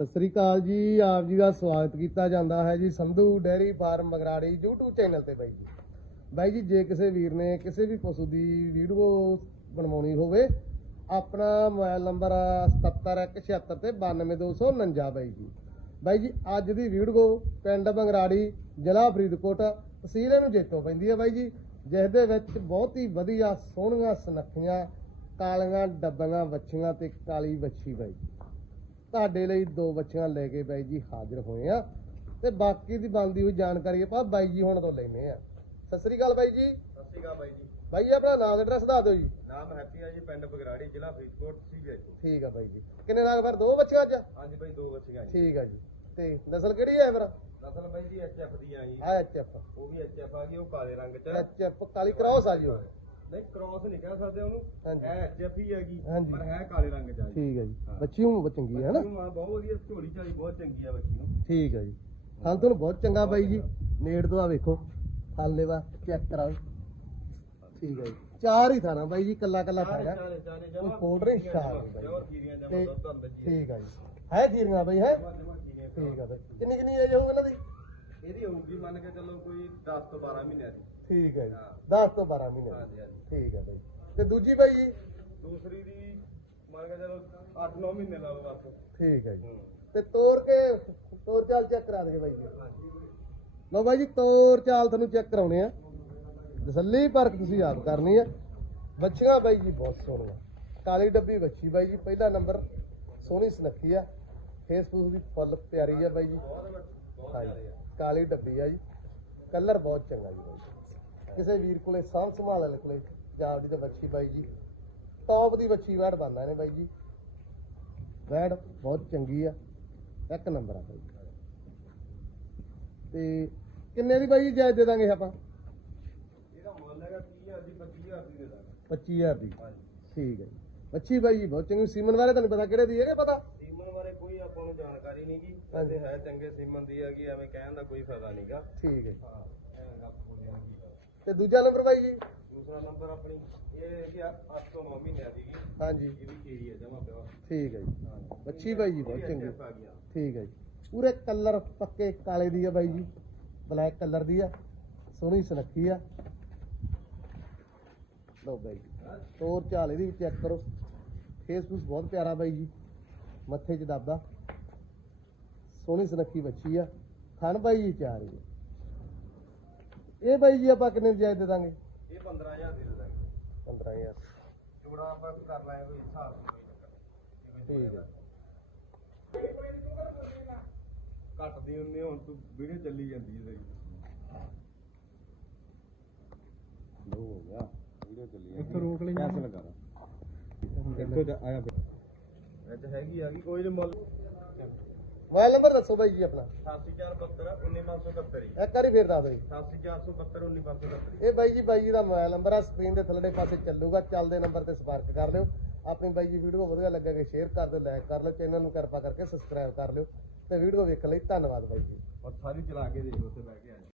ਸਤਿ ਸ੍ਰੀ ਅਕਾਲ ਜੀ, ਆਪ ਜੀ ਦਾ ਸਵਾਗਤ ਕੀਤਾ ਜਾਂਦਾ ਹੈ ਜੀ Sandhu dairy farm Magrari YouTube channel ਤੇ ਬਾਈ ਜੀ। ਬਾਈ ਜੀ, ਜੇ ਕਿਸੇ ਵੀਰ ਨੇ ਕਿਸੇ ਵੀ ਪਸ਼ੂ ਦੀ ਵੀਡੀਓ ਬਣਵਾਉਣੀ ਹੋਵੇ, ਆਪਣਾ ਮੋਬਾਈਲ ਨੰਬਰ 7717 ਤੇ 92249 ਬਾਈ ਜੀ। ਬਾਈ ਜੀ, ਅੱਜ ਦੀ ਵੀਡੀਓ ਪਿੰਡ ਬੰਗਰਾੜੀ ਜ਼ਿਲ੍ਹਾ ਫਰੀਦਕੋਟ, ਤਹਿਸੀਲ ਨੂੰ ਜੇਤੋਂ ਪੈਂਦੀ ਹੈ ਬਾਈ ਜੀ, ਜਿਸ ਦੇ ਵਿੱਚ ਬਹੁਤ ਹੀ ਵਧੀਆ ਸੋਹਣੀਆਂ ਸੁਨੱਖੀਆਂ ਕਾਲੀਆਂ, ਡੱਬੀਆਂ, ਵੱਛੀਆਂ ਤੇ ਕਾਲੀ ਵੱਛੀ ਬਾਈ ਜੀ। ਤੁਹਾਡੇ ਲਈ ਦੋ ਬੱਚੀਆਂ ਲੈ ਕੇ ਬਾਈ ਜੀ ਹਾਜ਼ਰ ਹੋਏ ਆ। ਤੇ ਬਾਕੀ ਦੀ ਬਣਦੀ ਹੋਈ ਜਾਣਕਾਰੀ ਆਪਾਂ ਬਾਈ ਜੀ ਹੁਣ ਤੋਂ ਲੈਨੇ ਆ। ਸਤਿ ਸ੍ਰੀ ਅਕਾਲ ਬਾਈ ਜੀ। ਸਤਿ ਸ਼੍ਰੀ ਅਕਾਲ ਬਾਈ ਜੀ। ਬਾਈ ਜੀ ਆਪਣਾ ਨਾਮ ਐਡਰੈਸ ਦੱਸ ਦਿਓ ਜੀ। ਨਾਮ ਹੈਪੀ ਆ ਜੀ ਪਿੰਡ ਬਗਰਾੜੀ ਜ਼ਿਲ੍ਹਾ ਫਰੀਦਕੋਟ ਸੀ ਜੀ ਠੀਕ ਆ ਬਾਈ ਜੀ। ਕਿੰਨੇ ਨਾਗ ਫਿਰ ਦੋ ਬੱਚੇ ਅੱਜ? ਹਾਂਜੀ ਬਾਈ ਦੋ ਬੱਚੀਆਂ ਜੀ। ਠੀਕ ਆ ਜੀ। ਤੇ ਨਸਲ ਕਿਹੜੀ ਹੈ ਫਿਰ? ਨਸਲ ਬਾਈ ਜੀ ਐਚਐਫ ਦੀ ਆ ਜੀ। ਆ ਐਚਐਫ ਉਹ ਵੀ ਐਚਐਫ ਆ ਗਈ ਉਹ ਕਾਲੇ ਰੰਗ ਚ ਐਚਐਫ ਕਾਲੀ ਕ੍ਰਾਸ ਆ ਜੀ ਉਹ। ਨਹੀਂ ਕ੍ਰਾਸ ਨਹੀਂ ਕਹਿ ਸਕਦੇ ਉਹਨੂੰ। ਹਾਂਜੀ। ਇਹ ਐਚਐਫ ਹੀ ਹੈਗੀ ਹਾਂਜੀ। ਪਰ ਹੈ ਕਾਲੇ ਰੰਗ ਚ ਆ ਜੀ। ਠੀਕ ਆ ਜੀ। ਹਾਂ। ਬੱਚੀ ਹੁਣ ਬਹੁਤ ਚੰਗੀ ਹੈ ਨਾ? ਬੱਚੀ ਨੂੰ ਬਹੁਤ ਵਧੀਆ ਝੋਲੀ ਝਾਲੀ ਬਹੁਤ ਚੰਗੀ ਆ ਬੱਚੀ ਨੂੰ। ਠੀਕ ਆ ਜੀ। ਹਾਂ ਤੁਹਾਨੂੰ ਬਹੁਤ ਚੰਗਾ ਬਾਈ ਜੀ। ਨੇੜ ਤੋਂ ਆ ਵੇਖੋ। ਥੱਲੇ ਵਾ ਚੈੱਕ ਕਰਾਓ। ਠੀਕ ਆ ਜੀ। ਚਾਰ ਹੀ ਥਾਣਾ ਬਾਈ ਜੀ ਕੱਲਾ ਕੱਲਾ ਥਾਣਾ ਕੋਈ ਹੀ ਨਹੀਂ ਬਾਈ। ਜੀ। ਠੀਕ ਆ ਜੀ। ਹੈ ਬਾਈ ਹੈ? ਠੀਕ ਆ ਕਿੰਨੀ ਕਿੰਨੀ ਏਜ ਹੋਊ ਇਹਨਾਂ ਦੀ? ਇਹਦੀ ਹੋਊਗੀ ਮੰਨ ਕੇ ਚੱਲੋ ਕੋਈ 10 ਤੋਂ 12 ਮਹੀਨਿਆਂ ਦੀ। ਠੀਕ ਹੈ ਜੀ। ਹਾਂ। 10 ਤੋਂ 12 ਮਹੀਨੇ ਦੀ। ਹਾਂਜੀ ਹਾਂਜੀ। ਠੀਕ ਹੈ ਬਾਈ। ਤੇ ਦੂਜੀ ਬਾਈ ਜੀ? ਦੂਸਰੀ ਦੀ ਮੰਨ ਕੇ ਚੱਲੋ 8-9 ਮਹੀਨੇ ਲਾ ਲਓ ਬਸ ਠੀਕ ਹੈ ਜੀ। ਹੂੰ। ਤੇ ਤੋੜ ਕੇ ਤੋੜ ਚਾਲ ਚੈੱਕ ਕਰਾ ਦੇਗੇ ਬਾਈ ਜੀ। ਲਓ ਬਾਈ ਜੀ ਤੋੜ ਚਾਲ ਤੁਹਾਨੂੰ ਚੈੱਕ ਕਰਾਉਣੇ ਆ। ਤਸੱਲੀ ਪਰਖ ਤੁਸੀਂ ਆਪ ਕਰਨੀ ਆ। ਬੱਚੀਆਂ ਬਾਈ ਜੀ ਬਹੁਤ ਸੋਹਣੀਆਂ। ਕਾਲੀ ਡੱਬੀ ਬੱਚੀ ਬਾਈ ਜੀ ਪਹਿਲਾ ਨੰਬਰ। ਸੋਹਣੀ ਸੁਨੱਖੀ ਆ। ਫੇਸਬੁੱਕ ਦੀ ਫੁੱਲ ਪਿਆਰੀ ਆ ਬਾਈ ਜੀ। ਹਾਂਜੀ। ਕਾਲੀ ਡੱਬੀ ਆ ਜੀ। ਕਲਰ ਬਹੁਤ ਚੰਗਾ ਜੀ। ਕਿਸੇ ਵੀਰ ਕੋਲੇ ਸਾਂਭ ਸੰਭਾਲ ਵਾਲੇ ਕੋਲੇ ਜਾਲ ਦੀ ਤੇ ਬੱਚੀ ਬਾਈ ਜੀ। ਟੌਪ ਦੀ ਬੱਚੀ ਵੈੜ ਬੰਦਾ ਨੇ ਬਾਈ ਜੀ। ਵੈੜ ਬਹੁਤ ਚੰਗੀ ਆ। ਇੱਕ ਨੰਬਰ ਆ ਬਾਈ। ਤੇ ਕਿੰਨੇ ਦੀ ਬਾਈ ਜੀ ਜਾਇਜ਼ ਦੇ ਦਾਂਗੇ ਆਪਾਂ? ਇਹਦਾ ਮੁੱਲ ਹੈਗਾ 30000 ਦੀ 25000 ਦੀ ਦੇ ਦਾਂਗੇ। 25000 ਦੀ। ਠੀਕ ਹੈ ਬੱਚੀ ਬਾਈ ਜੀ ਬਹੁਤ ਚੰਗੀ। ਸੀਮਨ ਬਾਰੇ ਤੁਹਾਨੂੰ ਪਤਾ ਕਿਹੜੇ ਦੀ ਹੈਗੇ ਪਤਾ? ਆਪਾਂ ਨੂੰ ਜਾਣਕਾਰੀ ਨਹੀਂ ਗੀ। ਹਾਂਜੀ। ਵੈਸੇ ਹੈ ਚੰਗੇ ਸੀਮਨ ਦੀ ਹੈਗੀ ਐਵੇਂ ਕਹਿਣ ਦਾ ਕੋਈ ਫਾਇਦਾ ਨਹੀਂਗਾ ਠੀਕ ਹੈ। ਹਾਂ ਐਵੇਂ ਬੋਲਿਆ। ਤੇ ਦੂਜਾ ਨੰਬਰ ਬਾਈ ਜੀ? ਦੂਸਰਾ ਨੰਬਰ ਆਪਣੀ ਇਹ ਹੈਗੀ 8 ਤੋਂ 9 ਮਹੀਨਿਆਂ ਦੀ। ਹਾਂਜੀ। ਇਹ ਵੀ ਕੀਰੀ ਹੈ ਜਮਾ ਪਿਆ ਠੀਕ ਹੈ ਜੀ। ਹਾਂ ਬੱਚੀ ਬਾਈ ਜੀ ਬਹੁਤ ਚੰਗੀ। ਠੀਕ ਹੈ ਜੀ। ਪੂਰੇ ਕਲਰ ਪੱਕੇ ਕਾਲੇ ਦੀ ਆ ਬਾਈ ਜੀ। ਬਲੈਕ ਕਲਰ ਦੀ ਆ। ਸੋਹਣੀ ਸੁਨੱਖੀ ਆ। ਲਓ ਬਾਈ ਤੋਰ ਝਾਲ ਇਹਦੀ ਵੀ ਚੈੱਕ ਕਰੋ। ਫੇਸਬੁੱਕ ਬਹੁਤ ਪਿਆਰਾ ਬਾਈ ਜੀ। ਮੱਥੇ 'ਚ ਦਾਬਾ। ਸੋਹਣੀ ਸੁਨੱਖੀ ਬੱਚੀ ਆ। ਥਣ ਬਾਈ ਜੀ ਚਾਰ ਜੀ ਇਹ ਬਾਈ ਜੀ ਆਪਾਂ ਕਿੰਨੇ ਦੀ ਦੇ ਦਾਂਗੇ? ਇਹ 15000 ਦੀ ਦਾਂਗੇ। 15000 ਜੋੜਾ ਆਪਾਂ ਕਰ ਲਾਂਗੇ ਕੋਈ ਹਿਸਾਬ ਨੀ, ਨੀ। ਠੀਕ ਹੈ ਘੱਟਦੀ ਹੁੰਦੀ ਹੁਣ ਤੂੰ ਵੀਡੀਓ ਚੱਲੀ ਜਾਂਦੀ ਹੈ ਤੇਰੀ ਲੋ ਹੋ ਗਿਆ। ਵੀਡੀਓ ਚੱਲੀ ਜਾਂਦੀ ਇੱਥੋਂ ਰੋਕ ਲਈ ਕੈਂਸਲ ਕਰ ਇੱਥੋਂ ਆਇਆ ਵਿੱਚ ਹੈਗੀ ਆ ਗਈ ਕੋਈ ਨਹੀਂ ਮੁੱਲ। ਮੋਬਾਈਲ ਨੰਬਰ ਦੱਸੋ ਬਾਈ ਜੀ ਆਪਣਾ। 8472 19571 ਜੀ। ਇੱਕ ਵਾਰੀ ਫੇਰ ਦੱਸ ਦਿਓ ਜੀ। 8472 19571 ਇਹ ਬਾਈ ਜੀ ਬਾਈ ਜੀ ਦਾ ਮੋਬਾਈਲ ਨੰਬਰ ਆ ਸਕਰੀਨ ਦੇ ਥੱਲੜੇ ਪਾਸੇ ਚੱਲੂਗਾ ਚੱਲਦੇ ਨੰਬਰ ਤੇ ਸੰਪਰਕ ਕਰ ਲਿਓ। ਆਪਣੀ ਬਾਈ ਜੀ ਵੀਡੀਓ ਵਧੀਆ ਲੱਗੇਗਾ ਸ਼ੇਅਰ ਕਰ ਦਿਓ ਲਾਈਕ ਕਰ ਲਿਓ ਚੈਨਲ ਨੂੰ ਕਿਰਪਾ ਕਰਕੇ ਸਬਸਕ੍ਰਾਈਬ ਕਰ ਲਿਓ। ਤੇ ਵੀਡੀਓ ਵੇਖਣ ਲਈ ਧੰਨਵਾਦ ਬਾਈ ਜੀ। ਔਰ ਸਾਰੀ ਚਲਾ ਕੇ ਦੇਖ ਉੱਥੇ ਬਹਿ ਕੇ ਆ ਜਾ